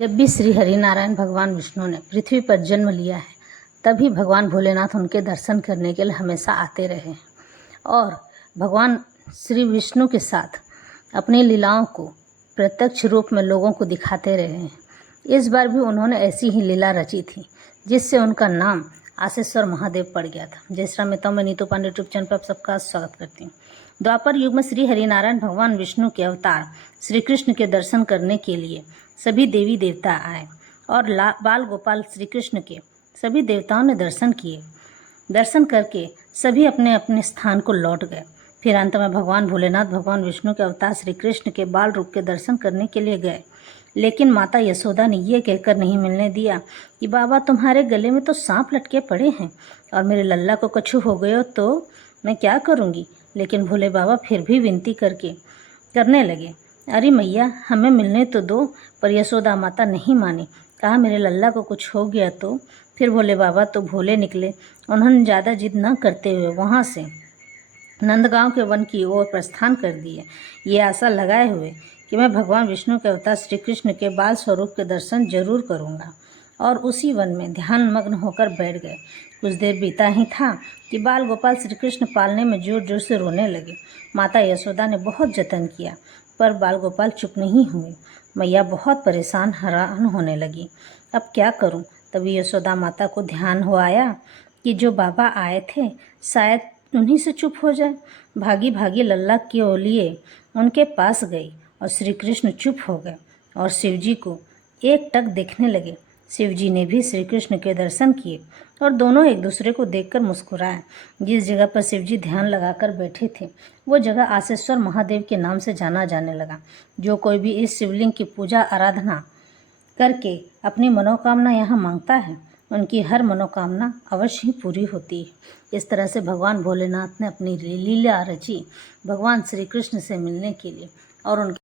जब भी श्री हरिनारायण भगवान विष्णु ने पृथ्वी पर जन्म लिया है, तभी भगवान भोलेनाथ उनके दर्शन करने के लिए हमेशा आते रहे हैं और भगवान श्री विष्णु के साथ अपनी लीलाओं को प्रत्यक्ष रूप में लोगों को दिखाते रहे हैं। इस बार भी उन्होंने ऐसी ही लीला रची थी जिससे उनका नाम आसेश्वर महादेव पड़ गया था। जय श्री राम। मैं नीतू पांडे यूट्यूब चैनल पर आप सबका स्वागत करती हूँ। द्वापर युग में श्री हरिनारायण भगवान विष्णु के अवतार श्री कृष्ण के दर्शन करने के लिए सभी देवी देवता आए और बाल गोपाल श्री कृष्ण के सभी देवताओं ने दर्शन किए। दर्शन करके सभी अपने अपने स्थान को लौट गए। फिर अंत में भगवान भोलेनाथ भगवान विष्णु के अवतार श्री कृष्ण के बाल रूप के दर्शन करने के लिए गए, लेकिन माता यशोदा ने ये कहकर नहीं मिलने दिया कि बाबा तुम्हारे गले में तो सांप लटके पड़े हैं और मेरे लल्ला को कछु हो गए तो मैं क्या करूँगी। लेकिन भोले बाबा फिर भी विनती करने लगे, अरे मैया हमें मिलने तो दो। पर यशोदा माता नहीं मानी, कहा मेरे लल्ला को कुछ हो गया तो। फिर भोले बाबा तो भोले निकले। उन्होंने ज़्यादा जिद न करते हुए वहाँ से नंदगांव के वन की ओर प्रस्थान कर दिए, ये आशा लगाए हुए कि मैं भगवान विष्णु के अवतार श्री कृष्ण के बाल स्वरूप के दर्शन जरूर करूँगा। और उसी वन में ध्यान मग्न होकर बैठ गए। कुछ देर बीता ही था कि बाल गोपाल श्री कृष्ण पालने में जोर जोर से रोने लगे। माता यशोदा ने बहुत जतन किया पर बाल गोपाल चुप नहीं हुए। मैया बहुत परेशान हैरान होने लगी, अब क्या करूं। तभी यशोदा माता को ध्यान हो आया कि जो बाबा आए थे शायद उन्हीं से चुप हो जाए। भागी भागी लल्ला के लिए उनके पास गई और श्री कृष्ण चुप हो गए और शिवजी को एकटक देखने लगे। शिवजी ने भी श्री कृष्ण के दर्शन किए और दोनों एक दूसरे को देखकर मुस्कुराए। जिस जगह पर शिवजी ध्यान लगाकर बैठे थे वो जगह आसेश्वर महादेव के नाम से जाना जाने लगा। जो कोई भी इस शिवलिंग की पूजा आराधना करके अपनी मनोकामना यहाँ मांगता है, उनकी हर मनोकामना अवश्य ही पूरी होती है। इस तरह से भगवान भोलेनाथ ने अपनी लीला रची भगवान श्री कृष्ण से मिलने के लिए और उनके